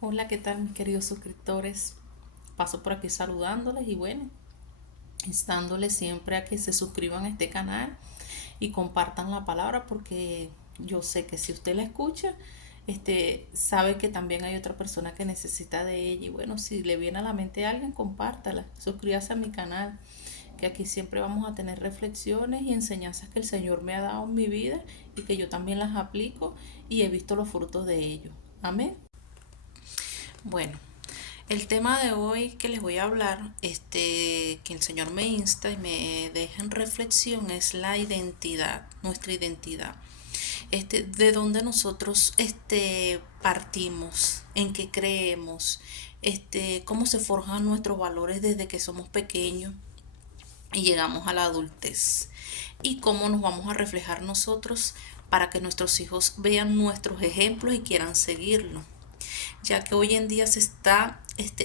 Hola, ¿qué tal mis queridos suscriptores? Paso por aquí saludándoles y bueno, instándoles siempre a que se suscriban a este canal y compartan la palabra porque yo sé que si usted la escucha, sabe que también hay otra persona que necesita de ella y bueno, si le viene a la mente a alguien, compártala, suscríbase a mi canal, que aquí siempre vamos a tener reflexiones y enseñanzas que el Señor me ha dado en mi vida y que yo también las aplico y he visto los frutos de ello. Amén. Bueno, el tema de hoy que les voy a hablar, que el Señor me insta y me deja en reflexión es la identidad, nuestra identidad. De dónde nosotros partimos, en qué creemos, cómo se forjan nuestros valores desde que somos pequeños y llegamos a la adultez y cómo nos vamos a reflejar nosotros para que nuestros hijos vean nuestros ejemplos y quieran seguirlo, ya que hoy en día se está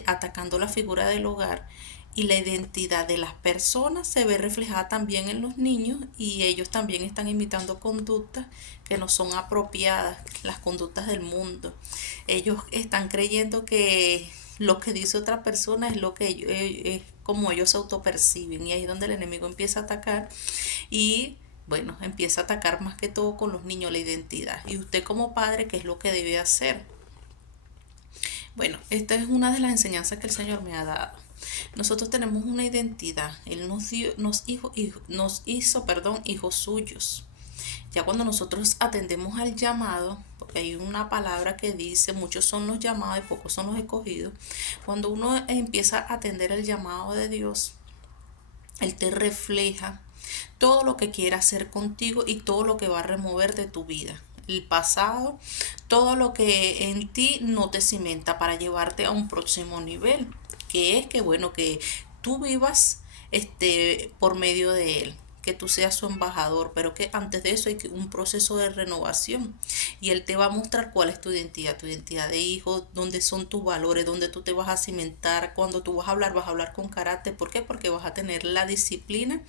atacando la figura del hogar y la identidad de las personas se ve reflejada también en los niños y ellos también están imitando conductas que no son apropiadas, las conductas del mundo. Ellos están creyendo que lo que dice otra persona es lo que es como ellos se autoperciben y ahí es donde el enemigo empieza a atacar y bueno, empieza a atacar más que todo con los niños la identidad. Y usted como padre, ¿qué es lo que debe hacer? Bueno, esta es una de las enseñanzas que el Señor me ha dado. Nosotros tenemos una identidad. Él nos hizo, hijos suyos. Ya cuando nosotros atendemos al llamado, porque hay una palabra que dice, muchos son los llamados y pocos son los escogidos. Cuando uno empieza a atender el llamado de Dios, Él te refleja todo lo que quiere hacer contigo y todo lo que va a remover de tu vida. El pasado, todo lo que en ti no te cimenta para llevarte a un próximo nivel, que es que bueno, que tú vivas por medio de él, que tú seas su embajador, pero que antes de eso hay un proceso de renovación y él te va a mostrar cuál es tu identidad de hijo, dónde son tus valores, dónde tú te vas a cimentar, cuando tú vas a hablar con carácter. ¿Por qué? Porque vas a tener la disciplina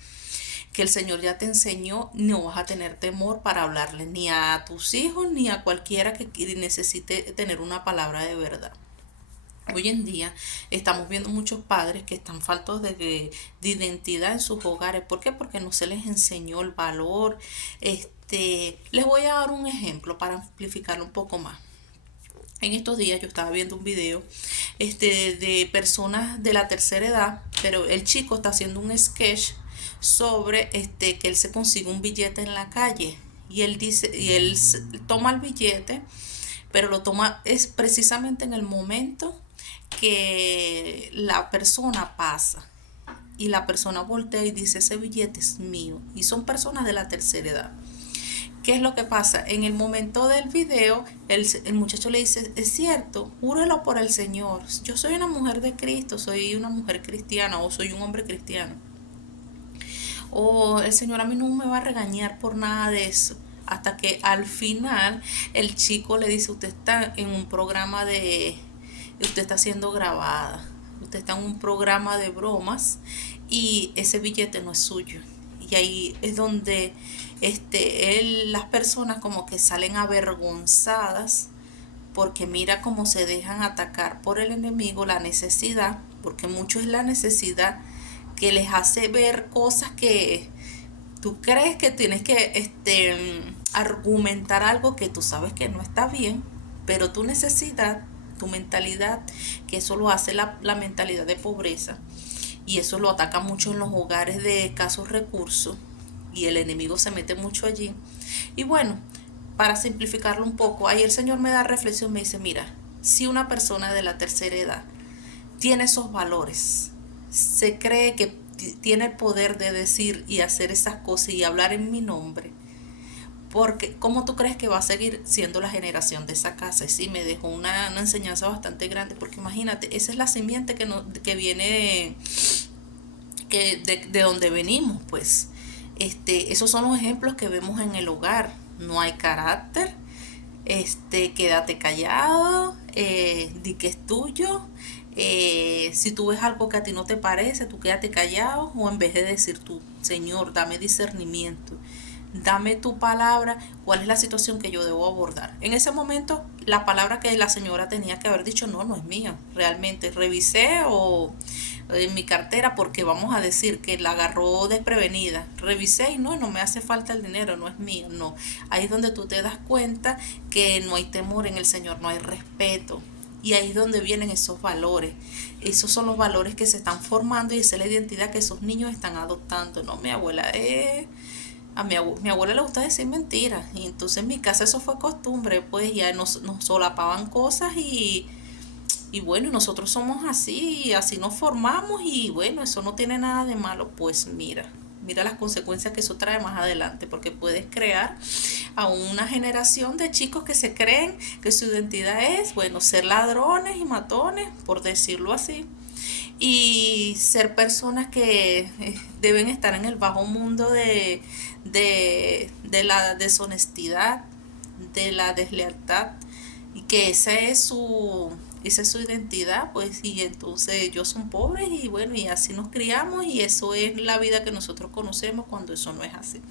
que el Señor ya te enseñó, no vas a tener temor para hablarle ni a tus hijos ni a cualquiera que necesite tener una palabra de verdad. Hoy en día estamos viendo muchos padres que están faltos de identidad en sus hogares. ¿Por qué? Porque no se les enseñó el valor. Les voy a dar un ejemplo para amplificarlo un poco más. En estos días yo estaba viendo un video de personas de la tercera edad, pero el chico está haciendo un sketch sobre que él se consigue un billete en la calle y él dice y él toma el billete, pero lo toma es precisamente en el momento que la persona pasa y la persona voltea y dice ese billete es mío y son personas de la tercera edad. ¿Qué es lo que pasa? En el momento del video, el muchacho le dice, es cierto, júralo por el Señor. Yo soy una mujer de Cristo, soy una mujer cristiana o soy un hombre cristiano. O el Señor a mí no me va a regañar por nada de eso. Hasta que al final el chico le dice, usted está en un programa usted está siendo grabada. Usted está en un programa de bromas y ese billete no es suyo. Y ahí es donde las personas como que salen avergonzadas porque mira cómo se dejan atacar por el enemigo, la necesidad, porque mucho es la necesidad que les hace ver cosas que tú crees que tienes que argumentar algo que tú sabes que no está bien, pero tu necesidad, tu mentalidad, que eso lo hace la mentalidad de pobreza, y eso lo ataca mucho en los hogares de escasos recursos, y el enemigo se mete mucho allí. Y bueno, para simplificarlo un poco, ahí el Señor me da reflexión, me dice, mira, si una persona de la tercera edad tiene esos valores, se cree que tiene el poder de decir y hacer esas cosas y hablar en mi nombre, porque ¿cómo tú crees que va a seguir siendo la generación de esa casa? Y sí, me dejó una enseñanza bastante grande, porque imagínate, esa es la simiente que viene de donde venimos, pues. Esos son los ejemplos que vemos en el hogar. No hay carácter, quédate callado, di que es tuyo. Si tú ves algo que a ti no te parece, tú quédate callado, o en vez de decir tú, Señor, dame discernimiento, dame tu palabra, cuál es la situación que yo debo abordar. En ese momento la palabra que la señora tenía que haber dicho, no, no es mía, realmente revisé o en mi cartera porque vamos a decir que la agarró desprevenida, revisé y no, no me hace falta el dinero, no es mío, no. Ahí es donde tú te das cuenta que no hay temor en el Señor, no hay respeto. Y ahí es donde vienen esos valores. Esos son los valores que se están formando y esa es la identidad que esos niños están adoptando. No, mi abuela mi abuela le gusta decir mentiras y entonces en mi casa eso fue costumbre, pues ya nos solapaban cosas y bueno, nosotros somos así, y así nos formamos y bueno, eso no tiene nada de malo. Pues mira las consecuencias que eso trae más adelante, porque puedes crear a una generación de chicos que se creen que su identidad es, bueno, ser ladrones y matones, por decirlo así, y ser personas que deben estar en el bajo mundo de la deshonestidad, de la deslealtad, y que esa es su identidad, pues, y entonces ellos son pobres y bueno, y así nos criamos y eso es la vida que nosotros conocemos cuando eso no es así,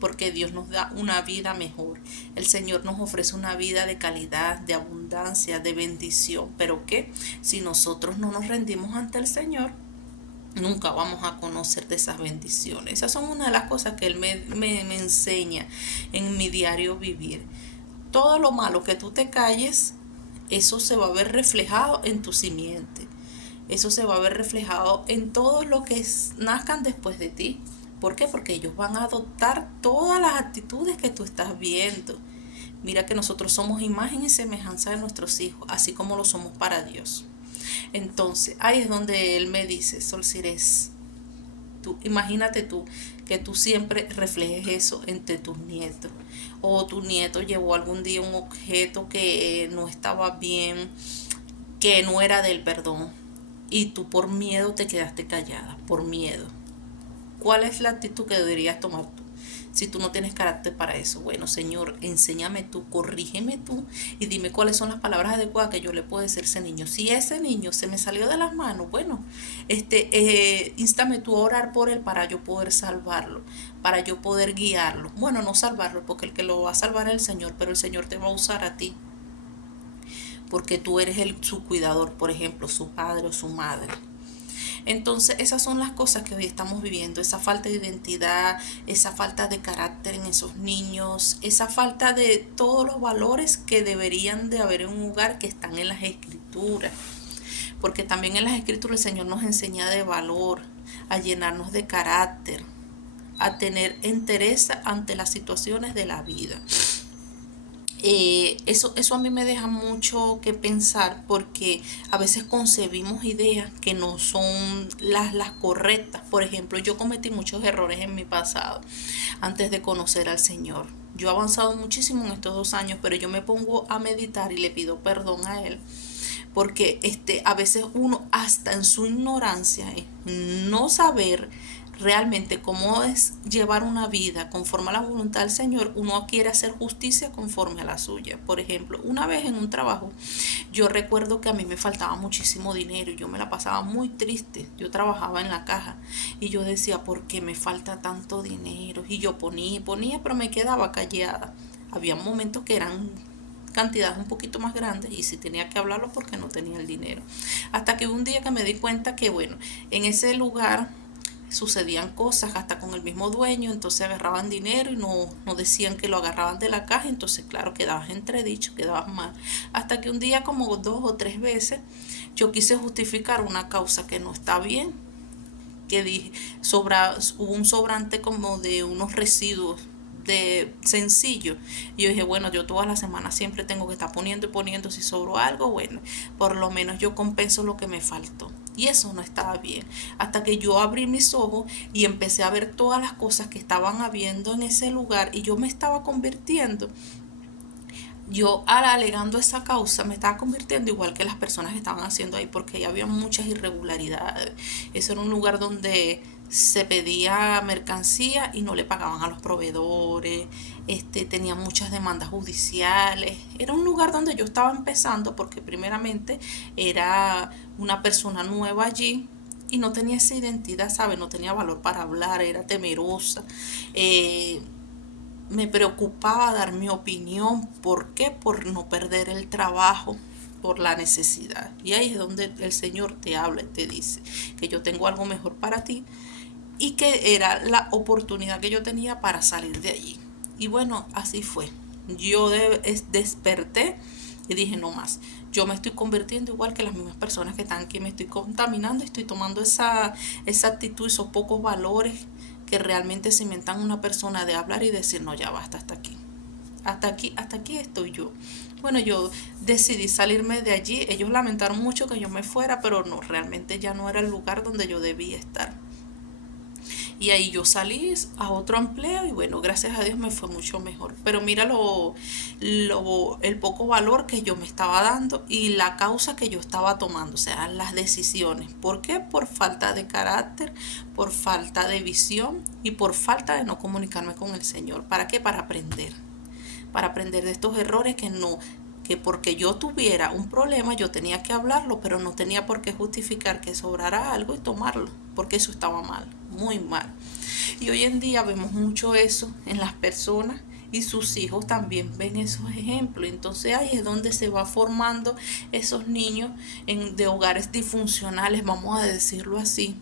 porque Dios nos da una vida mejor, el Señor nos ofrece una vida de calidad, de abundancia, de bendición, pero que si nosotros no nos rendimos ante el Señor, nunca vamos a conocer de esas bendiciones. Esas son una de las cosas que Él me enseña en mi diario vivir. Todo lo malo que tú te calles, eso se va a ver reflejado en tu simiente. Eso se va a ver reflejado en todos los que nazcan después de ti. ¿Por qué? Porque ellos van a adoptar todas las actitudes que tú estás viendo. Mira que nosotros somos imagen y semejanza de nuestros hijos, así como lo somos para Dios. Entonces, ahí es donde Él me dice, Solcires, tú, imagínate tú que tú siempre reflejes eso entre tus nietos. O tu nieto llevó algún día un objeto que no estaba bien, que no era del perdón. Y tú por miedo te quedaste callada, por miedo. ¿Cuál es la actitud que deberías tomar tú? Si tú no tienes carácter para eso, bueno, Señor, enséñame tú, corrígeme tú y dime cuáles son las palabras adecuadas que yo le puedo decir a ese niño. Si ese niño se me salió de las manos, bueno, instame tú a orar por él para yo poder salvarlo, para yo poder guiarlo. Bueno, no salvarlo, porque el que lo va a salvar es el Señor, pero el Señor te va a usar a ti, porque tú eres su cuidador, por ejemplo, su padre o su madre. Entonces esas son las cosas que hoy estamos viviendo, esa falta de identidad, esa falta de carácter en esos niños, esa falta de todos los valores que deberían de haber en un hogar que están en las escrituras. Porque también en las escrituras el Señor nos enseña de valor, a llenarnos de carácter, a tener entereza ante las situaciones de la vida. Eso a mí me deja mucho que pensar porque a veces concebimos ideas que no son las correctas. Por ejemplo, yo cometí muchos errores en mi pasado antes de conocer al Señor. Yo he avanzado muchísimo en estos 2 años, pero yo me pongo a meditar y le pido perdón a Él. Porque a veces uno hasta en su ignorancia, no saber realmente cómo es llevar una vida conforme a la voluntad del Señor, uno quiere hacer justicia conforme a la suya. Por ejemplo, una vez en un trabajo, yo recuerdo que a mí me faltaba muchísimo dinero y yo me la pasaba muy triste. Yo trabajaba en la caja y yo decía, ¿por qué me falta tanto dinero? Y yo ponía, pero me quedaba callada. Había momentos que eran cantidades un poquito más grandes y si tenía que hablarlo porque no tenía el dinero. Hasta que un día que me di cuenta que, bueno, en ese lugar sucedían cosas hasta con el mismo dueño, entonces agarraban dinero y no decían que lo agarraban de la caja, entonces claro, quedabas entredicho, quedabas mal. Hasta que un día como 2 o 3 veces yo quise justificar una causa que no está bien, que dije, hubo un sobrante como de unos residuos de sencillo. Y yo dije, bueno, yo todas las semanas siempre tengo que estar poniendo y poniendo, si sobró algo, bueno, por lo menos yo compenso lo que me faltó. Y eso no estaba bien. Hasta que yo abrí mis ojos y empecé a ver todas las cosas que estaban habiendo en ese lugar y yo me estaba convirtiendo. Yo alegando esa causa me estaba convirtiendo igual que las personas que estaban haciendo ahí porque ya había muchas irregularidades. Eso era un lugar donde se pedía mercancía y no le pagaban a los proveedores, tenía muchas demandas judiciales. Era un lugar donde yo estaba empezando porque primeramente era una persona nueva allí y no tenía esa identidad, ¿sabes? No tenía valor para hablar, era temerosa. me preocupaba dar mi opinión. ¿Por qué? Por no perder el trabajo, por la necesidad. Y ahí es donde el Señor te habla y te dice que yo tengo algo mejor para ti y que era la oportunidad que yo tenía para salir de allí. Y bueno, así fue. Yo desperté y dije, no más. Yo me estoy convirtiendo igual que las mismas personas que están aquí. Me estoy contaminando, estoy tomando esa actitud, esos pocos valores que realmente cimentan una persona de hablar y decir, no, ya basta, hasta aquí. Hasta aquí estoy yo. Bueno, yo decidí salirme de allí. Ellos lamentaron mucho que yo me fuera, pero no, realmente ya no era el lugar donde yo debía estar. Y ahí yo salí a otro empleo y bueno, gracias a Dios me fue mucho mejor. Pero mira el poco valor que yo me estaba dando y la causa que yo estaba tomando, o sea, las decisiones. ¿Por qué? Por falta de carácter, por falta de visión y por falta de no comunicarme con el Señor. ¿Para qué? Para aprender de estos errores que porque yo tuviera un problema yo tenía que hablarlo, pero no tenía por qué justificar que sobrara algo y tomarlo, porque eso estaba mal, muy mal. Y hoy en día vemos mucho eso en las personas y sus hijos también ven esos ejemplos. Entonces ahí es donde se va formando esos niños de hogares disfuncionales, vamos a decirlo así,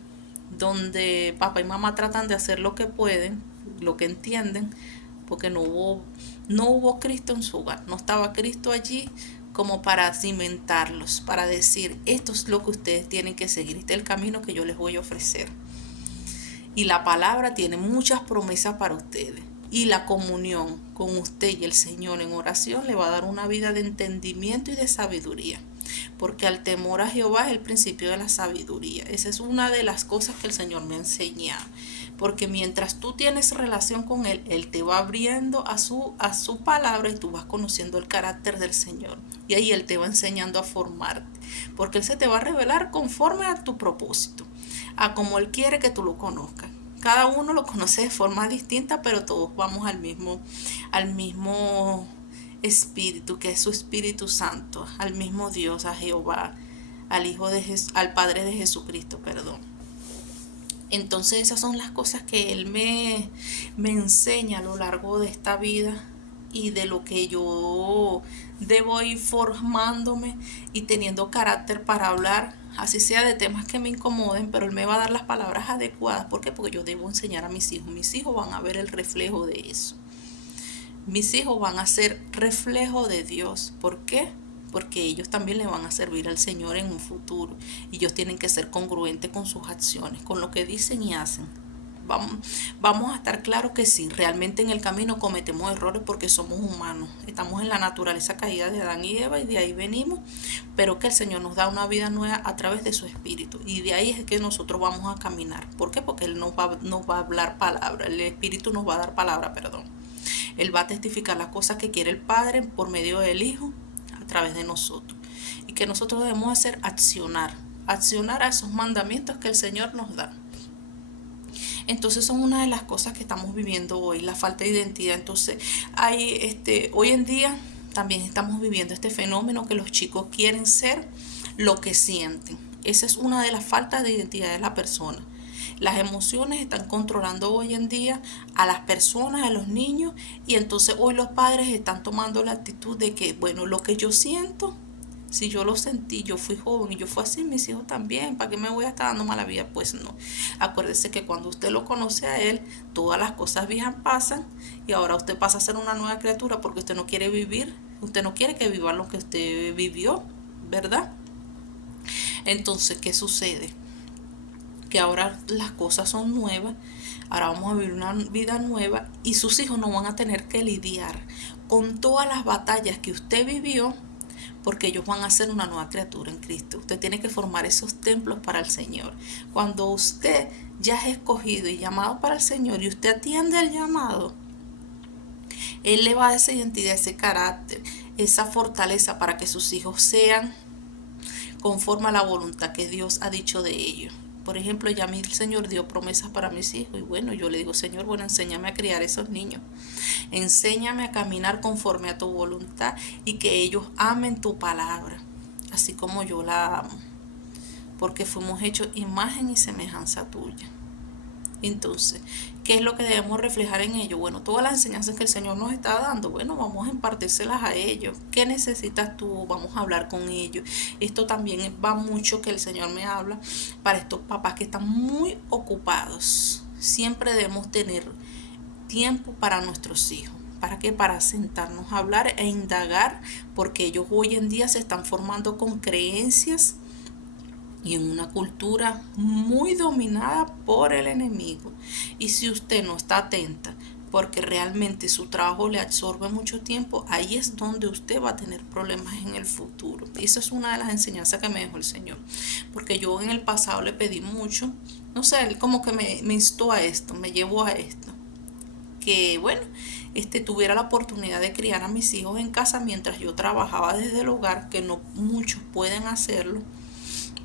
donde papá y mamá tratan de hacer lo que pueden, lo que entienden, porque no hubo Cristo en su hogar, no estaba Cristo allí como para cimentarlos, para decir, esto es lo que ustedes tienen que seguir, este es el camino que yo les voy a ofrecer. Y la palabra tiene muchas promesas para ustedes. Y la comunión con usted y el Señor en oración le va a dar una vida de entendimiento y de sabiduría. Porque al temor a Jehová es el principio de la sabiduría. Esa es una de las cosas que el Señor me enseña. Porque mientras tú tienes relación con Él, Él te va abriendo a su palabra y tú vas conociendo el carácter del Señor. Y ahí Él te va enseñando a formarte. Porque Él se te va a revelar conforme a tu propósito, a como Él quiere que tú lo conozcas. Cada uno lo conoce de forma distinta, pero todos vamos al mismo Espíritu, que es su Espíritu Santo, al mismo Dios, a Jehová, al Padre de Jesucristo, perdón. Entonces esas son las cosas que Él me enseña a lo largo de esta vida y de lo que yo debo ir formándome y teniendo carácter para hablar, así sea de temas que me incomoden, pero Él me va a dar las palabras adecuadas. ¿Por qué? Porque yo debo enseñar a mis hijos. Mis hijos van a ver el reflejo de eso. Mis hijos van a ser reflejo de Dios. ¿Por qué? Porque ellos también le van a servir al Señor en un futuro. Y ellos tienen que ser congruentes con sus acciones, con lo que dicen y hacen. Vamos a estar claros que sí, realmente en el camino cometemos errores porque somos humanos. Estamos en la naturaleza caída de Adán y Eva y de ahí venimos, pero que el Señor nos da una vida nueva a través de su Espíritu. Y de ahí es que nosotros vamos a caminar. ¿Por qué? Porque Él nos va a hablar palabra, el Espíritu nos va a dar palabra, perdón. Él va a testificar las cosas que quiere el Padre por medio del Hijo a través de nosotros. Y que nosotros debemos hacer accionar a esos mandamientos que el Señor nos da. Entonces son una de las cosas que estamos viviendo hoy, la falta de identidad. Entonces hoy en día también estamos viviendo este fenómeno que los chicos quieren ser lo que sienten. Esa es una de las faltas de identidad de la persona. Las emociones están controlando hoy en día a las personas, a los niños, y entonces hoy los padres están tomando la actitud de que, bueno, lo que yo siento, si yo lo sentí, yo fui joven y yo fui así, mis hijos también, ¿para qué me voy a estar dando mala vida? Pues no. Acuérdese que cuando usted lo conoce a Él, todas las cosas viejas pasan y ahora usted pasa a ser una nueva criatura porque usted no quiere vivir, usted no quiere que viva lo que usted vivió, ¿verdad? Entonces, ¿qué sucede? Que ahora las cosas son nuevas, ahora vamos a vivir una vida nueva y sus hijos no van a tener que lidiar con todas las batallas que usted vivió porque ellos van a ser una nueva criatura en Cristo. Usted tiene que formar esos templos para el Señor. Cuando usted ya es escogido y llamado para el Señor y usted atiende al llamado, Él le va a dar esa identidad, ese carácter, esa fortaleza para que sus hijos sean conforme a la voluntad que Dios ha dicho de ellos. Por ejemplo, ya a mí el Señor dio promesas para mis hijos y bueno, yo le digo, Señor, bueno, enséñame a criar esos niños. Enséñame a caminar conforme a tu voluntad y que ellos amen tu palabra, así como yo la amo, porque fuimos hechos imagen y semejanza tuya. Entonces, ¿qué es lo que debemos reflejar en ellos? Bueno, todas las enseñanzas que el Señor nos está dando, bueno, vamos a impartírselas a ellos. ¿Qué necesitas tú? Vamos a hablar con ellos. Esto también va mucho que el Señor me habla para estos papás que están muy ocupados. Siempre debemos tener tiempo para nuestros hijos. ¿Para qué? Para sentarnos a hablar e indagar, porque ellos hoy en día se están formando con creencias y en una cultura muy dominada por el enemigo. Y si usted no está atenta, porque realmente su trabajo le absorbe mucho tiempo, ahí es donde usted va a tener problemas en el futuro. Y esa es una de las enseñanzas que me dejó el Señor, porque yo en el pasado le pedí mucho, no sé, él como que me instó a esto, me llevó a esto, que bueno, tuviera la oportunidad de criar a mis hijos en casa mientras yo trabajaba desde el hogar, que no muchos pueden hacerlo,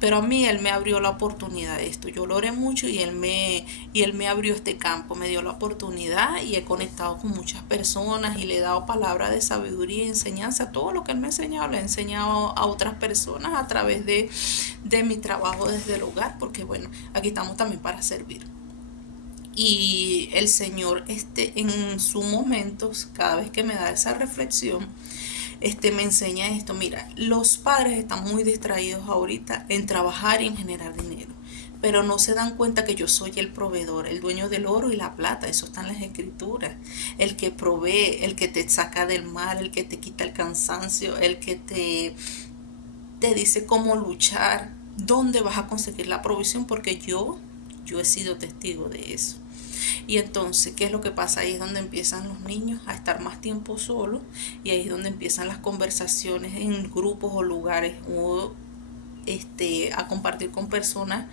pero a mí él me abrió la oportunidad de esto. Yo lo oré mucho y él me abrió este campo, me dio la oportunidad y he conectado con muchas personas y le he dado palabras de sabiduría y enseñanza. Todo lo que él me ha enseñado, le he enseñado a otras personas a través de mi trabajo desde el hogar, porque bueno, aquí estamos también para servir. Y el Señor, en sus momentos, cada vez que me da esa reflexión, me enseña esto. Mira, los padres están muy distraídos ahorita en trabajar y en generar dinero, pero no se dan cuenta que yo soy el proveedor, el dueño del oro y la plata. Eso está en las escrituras. El que provee, el que te saca del mal, el que te quita el cansancio, el que te dice cómo luchar, dónde vas a conseguir la provisión, porque yo he sido testigo de eso. Y entonces, ¿qué es lo que pasa? Ahí es donde empiezan los niños a estar más tiempo solos, y ahí es donde empiezan las conversaciones en grupos o lugares, o a compartir con personas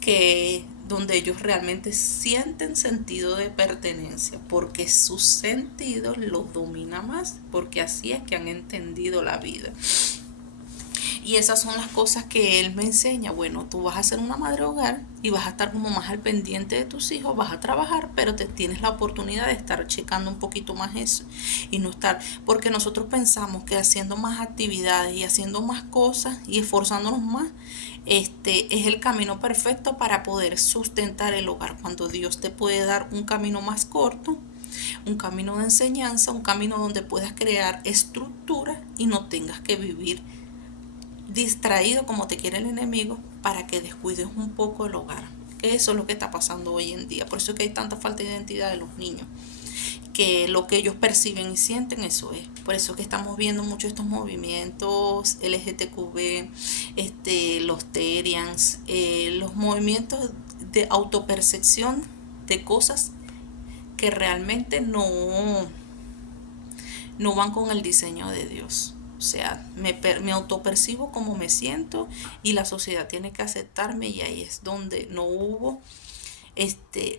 que donde ellos realmente sienten sentido de pertenencia, porque sus sentidos los domina más, porque así es que han entendido la vida. Y esas son las cosas que él me enseña. Bueno, tú vas a ser una madre hogar y vas a estar como más al pendiente de tus hijos, vas a trabajar, pero te tienes la oportunidad de estar checando un poquito más eso y no estar, porque nosotros pensamos que haciendo más actividades y haciendo más cosas y esforzándonos más, es el camino perfecto para poder sustentar el hogar, cuando Dios te puede dar un camino más corto, un camino de enseñanza, un camino donde puedas crear estructura y no tengas que vivir distraído como te quiere el enemigo para que descuides un poco el hogar. Que eso es lo que está pasando hoy en día. Por eso es que hay tanta falta de identidad de los niños, que lo que ellos perciben y sienten, eso es. Por eso es que estamos viendo mucho estos movimientos LGTQB, los Terians, los movimientos de autopercepción de cosas que realmente no van con el diseño de Dios. O sea, me autopercibo como me siento y la sociedad tiene que aceptarme, y ahí es donde no hubo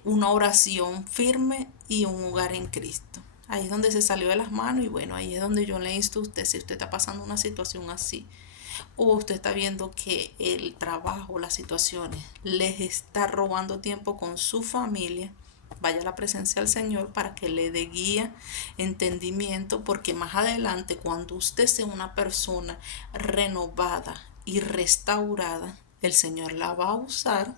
una oración firme y un hogar en Cristo. Ahí es donde se salió de las manos, y bueno, ahí es donde yo le insto a usted, si usted está pasando una situación así, o usted está viendo que el trabajo, las situaciones les está robando tiempo con su familia, vaya a la presencia del Señor para que le dé guía, entendimiento, porque más adelante, cuando usted sea una persona renovada y restaurada, el Señor la va a usar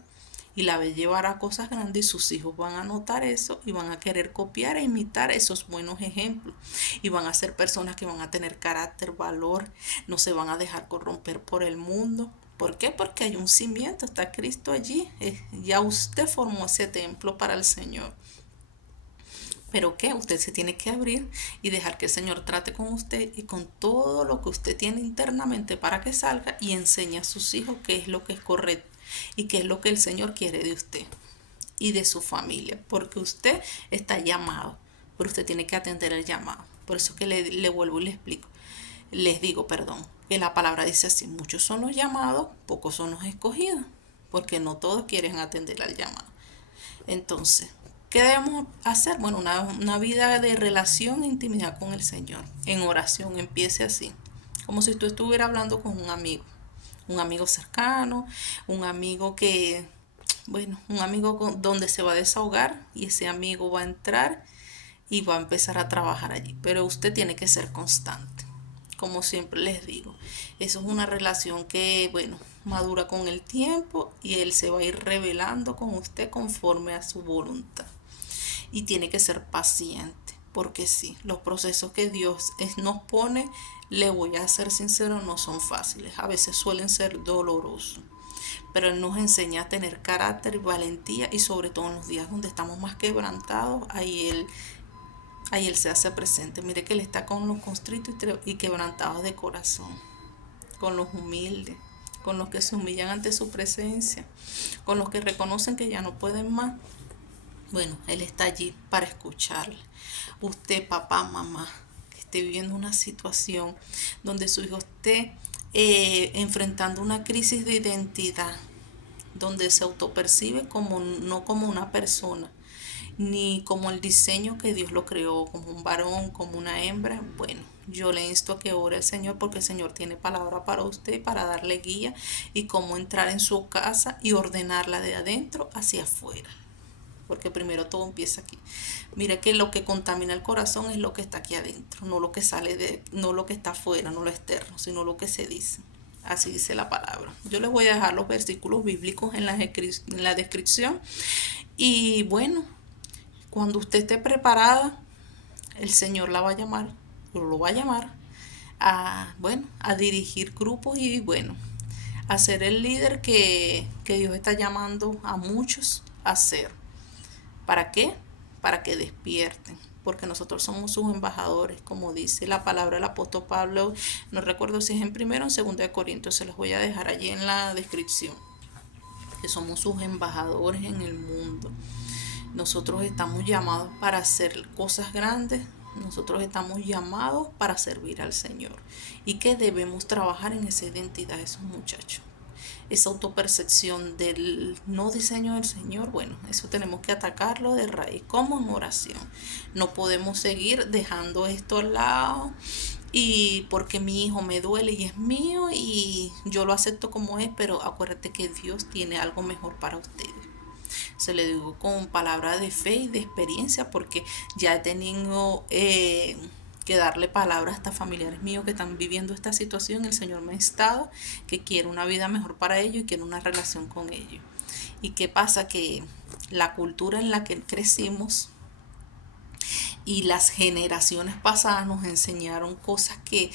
y la va a llevar a cosas grandes, y sus hijos van a notar eso y van a querer copiar e imitar esos buenos ejemplos, y van a ser personas que van a tener carácter, valor, no se van a dejar corromper por el mundo. ¿Por qué? Porque hay un cimiento, está Cristo allí. Ya usted formó ese templo para el Señor. Pero ¿qué? Usted se tiene que abrir y dejar que el Señor trate con usted y con todo lo que usted tiene internamente, para que salga y enseñe a sus hijos qué es lo que es correcto y qué es lo que el Señor quiere de usted y de su familia. Porque usted está llamado, pero usted tiene que atender el llamado. Por eso que le vuelvo y le explico. Les digo, perdón, que la palabra dice así: muchos son los llamados, pocos son los escogidos, porque no todos quieren atender al llamado. Entonces, ¿qué debemos hacer? Bueno, una vida de relación e intimidad con el Señor. En oración, empiece así, como si tú estuvieras hablando con un amigo cercano, un amigo que, bueno, un amigo donde se va a desahogar, y ese amigo va a entrar y va a empezar a trabajar allí. Pero usted tiene que ser constante. como siempre les digo. Eso es una relación que, bueno, madura con el tiempo y él se va a ir revelando con usted conforme a su voluntad. Y tiene que ser paciente, porque sí, los procesos que nos pone, le voy a ser sincero, no son fáciles. A veces suelen ser dolorosos. Pero Él nos enseña a tener carácter y valentía y sobre todo en los días donde estamos más quebrantados, ahí él se hace presente. Mire que Él está con los constritos y quebrantados de corazón, con los humildes, con los que se humillan ante su presencia, con los que reconocen que ya no pueden más. Bueno, Él está allí para escucharle. Usted, papá, mamá, que esté viviendo una situación donde su hijo esté enfrentando una crisis de identidad, donde se autopercibe como no como una persona, ni como el diseño que Dios lo creó, como un varón, como una hembra. Bueno, yo le insto a que ore al Señor porque el Señor tiene palabra para usted, para darle guía y cómo entrar en su casa y ordenarla de adentro hacia afuera. Porque primero todo empieza aquí. Mira que lo que contamina el corazón es lo que está aquí adentro, no lo que no lo que está afuera, no lo externo, sino lo que se dice. Así dice la palabra. Yo les voy a dejar los versículos bíblicos en la descripción. Y bueno, cuando usted esté preparada, el Señor la va a llamar, o lo va a llamar, a dirigir grupos y bueno, a ser el líder que Dios está llamando a muchos a ser. ¿Para qué? Para que despierten, porque nosotros somos sus embajadores, como dice la palabra del apóstol Pablo. No recuerdo si es en primero o en segunda de Corintios, se los voy a dejar allí en la descripción, que somos sus embajadores en el mundo. Nosotros estamos llamados para hacer cosas grandes, nosotros estamos llamados para servir al Señor y que debemos trabajar en esa identidad de esos muchachos. Esa autopercepción del no diseño del Señor, bueno, eso tenemos que atacarlo de raíz, como en oración. No podemos seguir dejando esto al lado y porque mi hijo me duele y es mío y yo lo acepto como es, pero acuérdate que Dios tiene algo mejor para ustedes. Se le digo con palabras de fe y de experiencia porque ya he tenido que darle palabras hasta familiares míos que están viviendo esta situación. El Señor me ha estado, que quiere una vida mejor para ellos y quiere una relación con ellos. ¿Y qué pasa? Que la cultura en la que crecimos y las generaciones pasadas nos enseñaron cosas que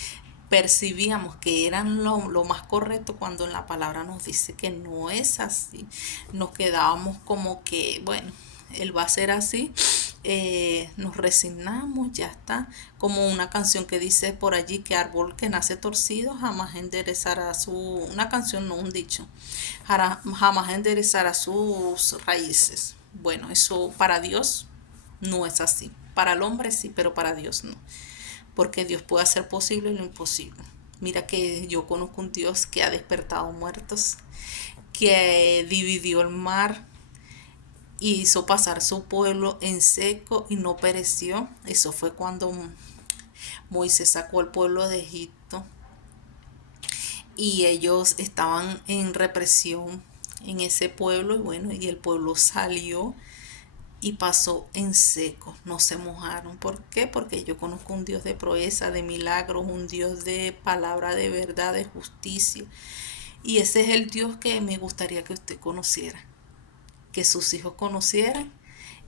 percibíamos que eran lo más correcto cuando en la palabra nos dice que no es así. Nos quedábamos como que, bueno, Él va a ser así. Nos resignamos, ya está. Como una canción que dice por allí que árbol que nace torcido jamás enderezará una canción, no un dicho, jamás enderezará sus raíces. Bueno, eso para Dios no es así. Para el hombre sí, pero para Dios no. Porque Dios puede hacer posible lo imposible. Mira que yo conozco un Dios que ha despertado muertos, que dividió el mar y hizo pasar su pueblo en seco y no pereció. Eso fue cuando Moisés sacó al pueblo de Egipto y ellos estaban en represión en ese pueblo y bueno, y el pueblo salió y pasó en seco, no se mojaron. ¿Por qué? Porque yo conozco un Dios de proeza, de milagros, un Dios de palabra de verdad, de justicia. Y ese es el Dios que me gustaría que usted conociera, que sus hijos conocieran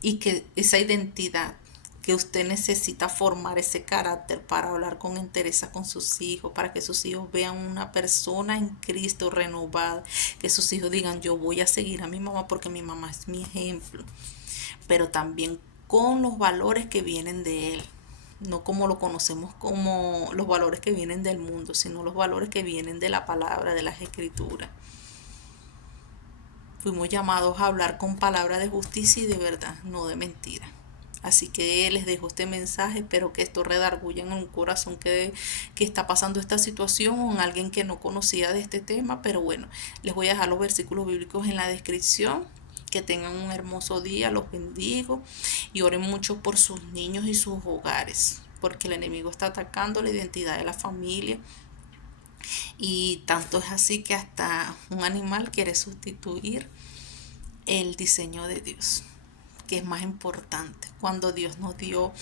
y que esa identidad que usted necesita formar, ese carácter para hablar con entereza con sus hijos, para que sus hijos vean una persona en Cristo renovada, que sus hijos digan yo voy a seguir a mi mamá porque mi mamá es mi ejemplo, pero también con los valores que vienen de Él, no como lo conocemos como los valores que vienen del mundo, sino los valores que vienen de la palabra, de las escrituras. Fuimos llamados a hablar con palabras de justicia y de verdad, no de mentira. Así que les dejo este mensaje, espero que esto redarguya en un corazón que está pasando esta situación o en alguien que no conocía de este tema, pero bueno, les voy a dejar los versículos bíblicos en la descripción. Que tengan un hermoso día, los bendigo y oren mucho por sus niños y sus hogares, porque el enemigo está atacando la identidad de la familia y tanto es así que hasta un animal quiere sustituir el diseño de Dios. que es más importante. Cuando Dios nos dio,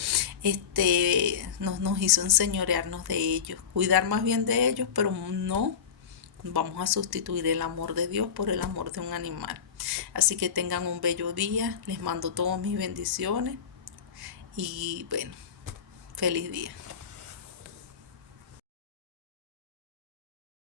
nos hizo enseñorearnos de ellos, cuidar más bien de ellos, pero no vamos a sustituir el amor de Dios por el amor de un animal. Así que tengan un bello día, les mando todas mis bendiciones y bueno, feliz día.